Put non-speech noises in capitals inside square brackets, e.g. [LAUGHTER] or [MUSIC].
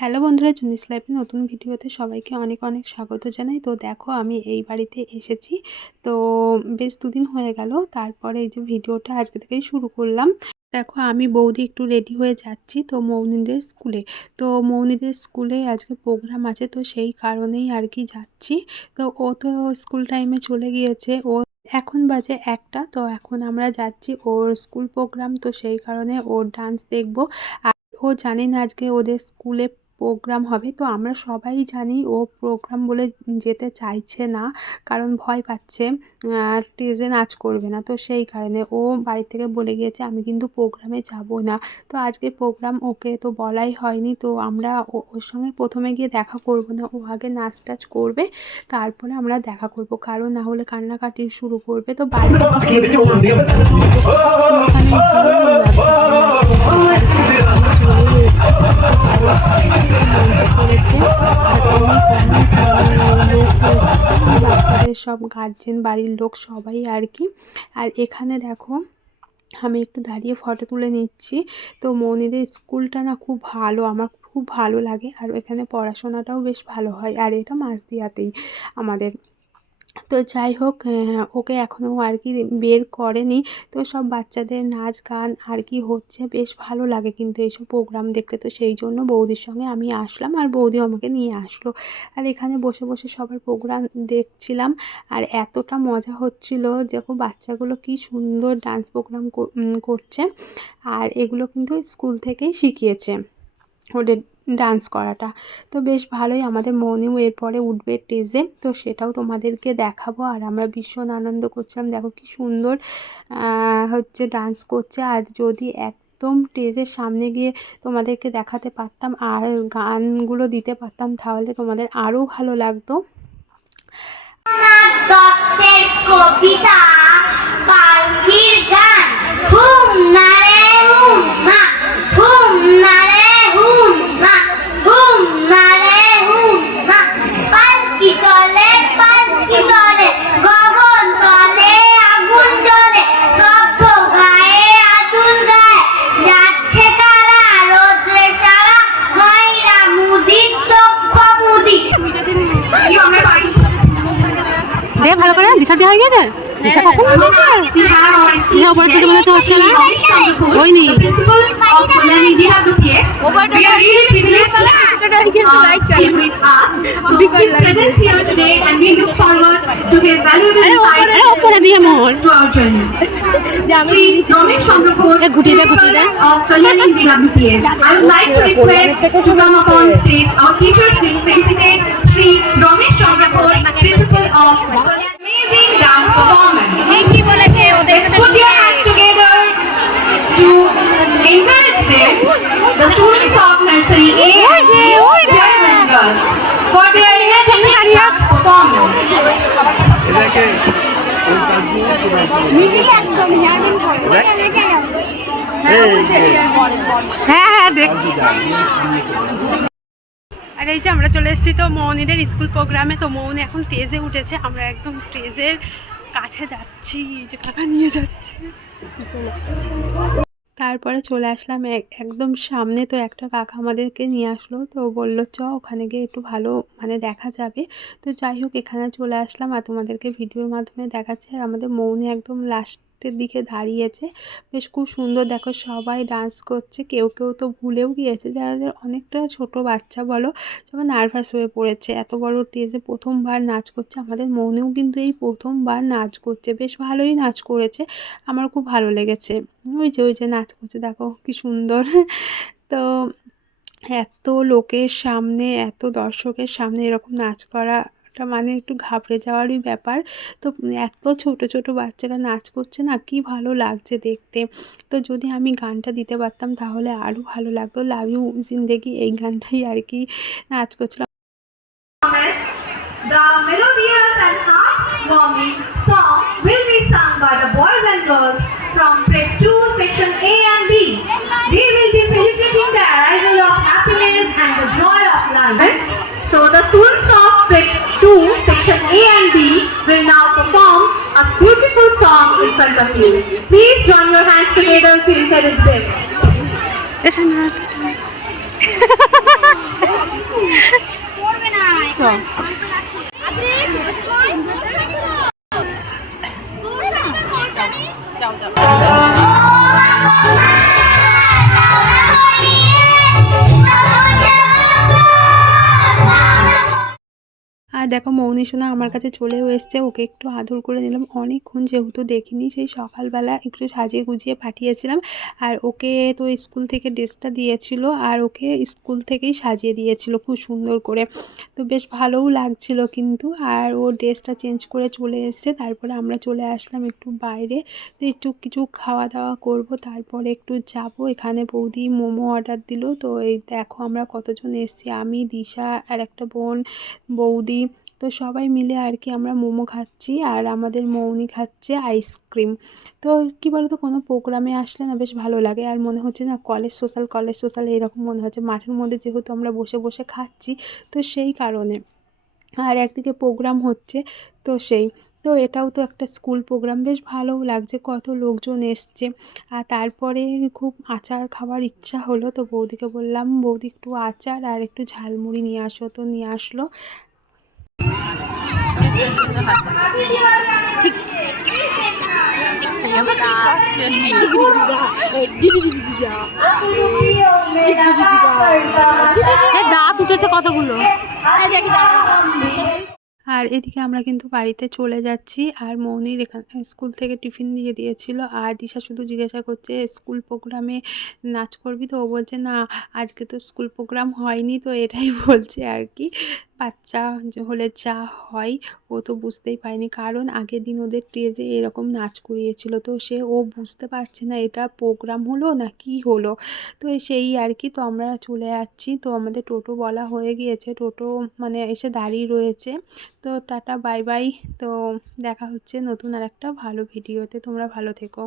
Hello বন্ধুরা, জুনিস লাইফে নতুন ভিডিওতে সবাইকে অনেক অনেক স্বাগত জানাই। তো দেখো, আমি এই বাড়িতে এসেছি। তো বেশ দুদিন হয়ে গেল, তারপরে এই যে ভিডিওটা আজকে থেকেই শুরু করলাম। দেখো, আমি বৌদি একটু রেডি হয়ে যাচ্ছি, তো মৌনিদের স্কুলে। তো মৌনিদের স্কুলে আজকে প্রোগ্রাম আছে, তো সেই কারণেই আর কি যাচ্ছি। তো ও তো স্কুল টাইমে চলে গিয়েছে। ও এখন বাজে একটা, তো এখন আমরা যাচ্ছি ওর স্কুল প্রোগ্রাম তো সেই কারণে ওর ডান্স দেখব। আর ও জানে না আজকে ওদের স্কুলে প্রোগ্রাম হবে তো আমরা সবাই জানি ও প্রোগ্রাম বলে যেতে চাইছে না কারণ ভয় পাচ্ছে আর স্টেজে নাচ করবে না তো সেই কারণে ও বাড়ি থেকে বলে গিয়েছে আমি কিন্তু প্রোগ্রামে যাব না তো আজকে প্রোগ্রাম ওকে তো বলাই হয়নি তো আমরা ও- ওর সঙ্গে প্রথমে গিয়ে দেখা করব না ও আগে নাচ টাচ করবে তারপরে আমরা দেখা করব কারণ না হলে কান্নাকাটি শুরু করবে তো বাড়ি বাচ্চাদের সব গার্জেন বাড়ির লোক সবাই আর কি। আর এখানে দেখো, আমি একটু দাঁড়িয়ে ফটো তুলে নিচ্ছি। তো মনিদের স্কুলটা না খুব ভালো, আমার খুব ভালো লাগে। আর এখানে পড়াশোনাটাও বেশ ভালো হয়। আর এটা মাঝদিয়াতেই আমাদের তো যাই হোক ওকে এখনও আর কি বের করেনি। তো সব বাচ্চাদের নাচ, গান আর কি হচ্ছে। বেশ ভালো লাগে কিন্তু এইসব প্রোগ্রাম দেখতে। তো সেই জন্য বৌদির সঙ্গে আমি আসলাম আর বৌদিও আমাকে নিয়ে আসলো। আর এখানে বসে বসে সবার প্রোগ্রাম দেখছিলাম আর এতটা মজা হচ্ছিল। দেখো বাচ্চাগুলো কি সুন্দর ডান্স প্রোগ্রাম করছে। আর এগুলো কিন্তু স্কুল থেকেই শিখিয়েছে। ওদের ডান্স করাটা। তো বেশ ভালোই আমাদের মনেও এরপরে উঠবে টেজে তো সেটাও তোমাদেরকে দেখাবো। আর আমরা ভীষণ আনন্দ করছিলাম। দেখো কি সুন্দর হচ্ছে ডান্স করছে। আর যদি এক একদম স্টেজের সামনে গিয়ে তোমাদেরকে দেখাতে পারতাম আর গানগুলো দিতে পারতাম, তাহলে তোমাদের আরও ভালো লাগতো। কবিতা দিশা দিয়ে হয়ে গেছে দিশা কখন দিশা উপরে থেকে মনে হচ্ছে না হয়নি amazing dance performance. Let's put your hands together to encourage them, the students of nursery A and B, boys and girls, for their energetic dance performance. হ্যাঁ হ্যাঁ দেখ আর এই যে আমরা চলে এসেছি তো মৌনিদের স্কুল প্রোগ্রামে তো মৌনি এখন টেজে উঠেছে আমরা একদম টেজের কাছে যাচ্ছি যে কাকা নিয়ে যাচ্ছে। তারপরে চলে আসলাম এক- একদম সামনে তো একটা কাকা আমাদেরকে নিয়ে আসলো, তো বলল, চ, ওখানে গিয়ে একটু ভালো মানে দেখা যাবে। তো যাই হোক, এখানে চলে আসলাম আর তোমাদেরকে ভিডিওর মাধ্যমে দেখাচ্ছি। আর আমাদের মৌনি একদম লাস্টের দিকে দাঁড়িয়েছে। বেশ খুব সুন্দর দেখো সবাই ডান্স করছে। কেউ কেউ তো ভুলেও গিয়েছে। যারা যারা অনেকটা ছোট বাচ্চা বলো, সবাই নার্ভাস হয়ে পড়েছে। এত বড় স্টেজে প্রথমবার নাচ করছে, আমাদের মনেও কিন্তু এই প্রথমবার নাচ করছে। বেশ ভালোই নাচ করেছে। আমার খুব ভালো লেগেছে। ওই যে ওই যে নাচ করছে, দেখো কি সুন্দর। [LAUGHS] তো এত লোকের সামনে, এত দর্শকের সামনে এরকম নাচ করাটা মানে একটু ঘাবড়ে যাওয়ারই ব্যাপার। তো এত ছোট ছোট বাচ্চারা নাচ করছে না, কি ভালো লাগছে দেখতে। তো যদি আমি গানটা দিতে পারতাম তাহলে আরও ভালো লাগতো। লাভ ইউ জিন্দেগি এই গানটাই আর কি নাচ করছিলাম The melodious and song will be sung by the of you. Please join your hands together to encourage them. এসে না যাও যাও দেখো মৌনি সোনা আমার কাছে চলেও এসছে, ওকে একটু আদর করে নিলাম। অনেকক্ষণ যেহেতু দেখিনি, সেই সকালবেলা একটু সাজিয়ে গুজিয়ে পাঠিয়েছিলাম। আর ওকে তো স্কুল থেকে ড্রেসটা দিয়েছিল, আর ওকে স্কুল থেকেই সাজিয়ে দিয়েছিল খুব সুন্দর করে। তো বেশ ভালোও লাগছিল কিন্তু, আর ও ড্রেসটা চেঞ্জ করে চলে এসছে। তারপরে আমরা চলে আসলাম একটু বাইরে। তো একটু কিছু খাওয়া দাওয়া করব, তারপরে একটু যাব। এখানে বৌদি মোমো অর্ডার দিল। তো এই দেখো আমরা কতজন এসেছি, আমি, দিশা আর একটা বোন, বৌদি। তো সবাই মিলে আর কি আমরা মোমো খাচ্ছি আর আমাদের মৌনি খাচ্ছে আইসক্রিম তো কী বলতো, কোনো প্রোগ্রামে আসলে না বেশ ভালো লাগে। আর মনে হচ্ছে না কলেজ সোশ্যাল কলেজ সোশ্যাল এরকম মনে হচ্ছে। মাঠের মধ্যে যেহেতু আমরা বসে বসে খাচ্ছি, তো সেই কারণে। আর একদিকে প্রোগ্রাম হচ্ছে, তো সেই। তো এটাও তো একটা স্কুল প্রোগ্রাম বেশ ভালোও লাগছে, কত লোকজন এসছে। আর তারপরে খুব আচার খাওয়ার ইচ্ছা হলো, তো বৌদিকে বললাম, বৌদি একটু আচার আর একটু ঝালমুড়ি নিয়ে আসো। তো নিয়ে আসলো। দাঁত উঠেছে কতগুলো আর এদিকে আমরা কিন্তু বাড়িতে চলে যাচ্ছি, আর মৌনির এখান, স্কুল থেকে টিফিন দিয়ে দিয়েছিল, আর দিশা শুধু জিজ্ঞাসা করছে, স্কুল প্রোগ্রামে নাচ করবি? তো ও বলছে, না, আজকে তো স্কুল প্রোগ্রাম হয়নি। তো এটাই [LAUGHS] বলছে আর কি। বাচ্চা হলে যা হয়, ও তো বুঝতেই পারেনি। কারণ আগের দিন ওদের স্টেজে এরকম নাচ করিয়েছিল, তো সে ও বুঝতে পারছে না এটা প্রোগ্রাম হলো না কি হলো। তো সেই আর কি, তো আমরা চলে যাচ্ছি। তো আমাদের টোটো বলা হয়ে গিয়েছে। টোটো মানে এসে দাঁড়িয়ে রয়েছে। তো টাটা, বাই বাই। তো দেখা হচ্ছে নতুন আর একটা ভালো ভিডিওতে। তোমরা ভালো থেকো।